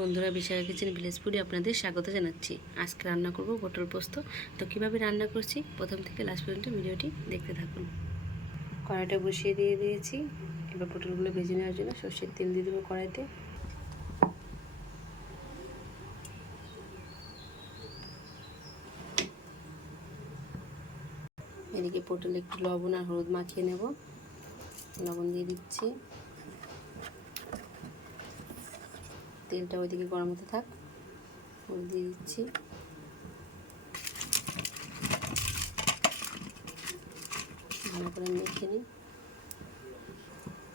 বন্ধুরা Bishakha kitchen village ফুডে আপনাদের স্বাগত জানাচ্ছি। আজকে রান্না করব পটল পোস্ত। তো কীভাবে রান্না করছি? প্রথম থেকে লাস্ট পর্যন্ত ভিডিওটি দেখতে থাকুন। কড়াইটা বসিয়ে দিয়ে দিয়েছি। এবার পটলগুলো ভেজে নেওয়ার জন্য সর্ষের তেল দিয়ে দেবো কড়াইতে। এদিকে পটল একটু লবণ আর হলুদ মাখিয়ে নেব। লবণ দিয়ে দিচ্ছি। তেলটা ওইদিকে গরম হতে থাক। দিয়ে দিচ্ছি। ভালো করে মেখে নিই।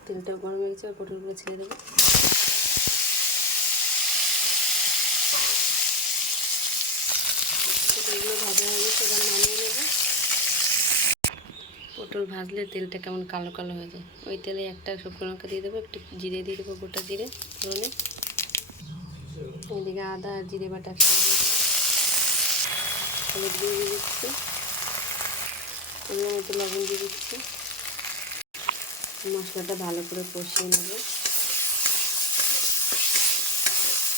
তেলটাও গরম হয়ে গেছে আর পটলগুলো ছেড়ে দেবো। পটলগুলো ভাজা হয়ে গেছে, এবার নামিয়ে নেব। পটল ভাজলে তেলটা কেমন কালো কালো হয়ে যায়। ওই তেলে একটা শুকনো লঙ্কা দিয়ে দেবো, একটু জিরে দিয়ে দেবো গোটা জিরে, ফোড়নে। এদিকে আদা আর জিরে বাটা হলুদ দিয়ে দিচ্ছি। পরিমাণ মতো লবণ দিয়ে দিচ্ছি। মশলাটা ভালো করে কষিয়ে নেব।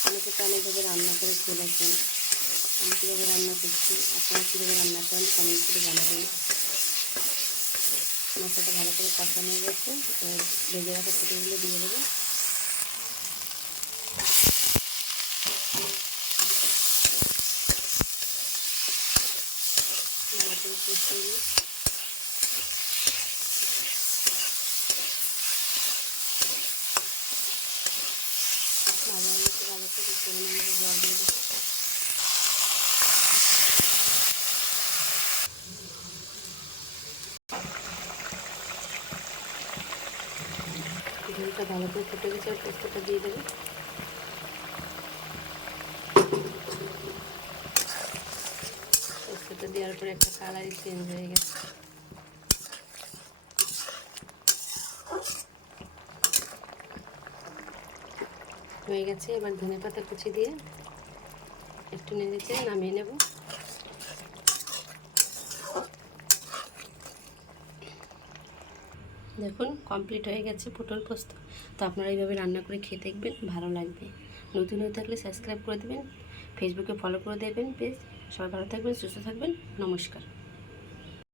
অনেকে তো অনেকভাবে রান্না করে খেয়েছেন আমি কীভাবে রান্না করছি, আপনারা কীভাবে রান্না করেন কমেন্ট করে জানাবেন। মশলাটা ভালো করে কষানো হয়ে গেছে। ভেজে রাখা পটলগুলো দিয়ে দেবো। করে কষিয়ে নিই ভালো ভালো করে ফুটে গেছে আর পোস্তটা দিয়ে দেবো পোস্তটা দেওয়ার পরে একটা কালারই চেঞ্জ হয়ে গেছে। হয়ে গেছে, এবার ধনে পাতা কুচি দিয়ে একটু নেড়েছে নামিয়ে নেব। দেখুন কমপ্লিট হয়ে গেছে পটল পোস্ত। তো আপনারা এইভাবে রান্না করে খেয়ে দেখবেন, ভালো লাগবে। নতুন হয়ে থাকলে সাবস্ক্রাইব করে দেবেন। ফেসবুকে ফলো করে দেবেন প্লিজ সবাই ভালো থাকবেন সুস্থ থাকবেন নমস্কার।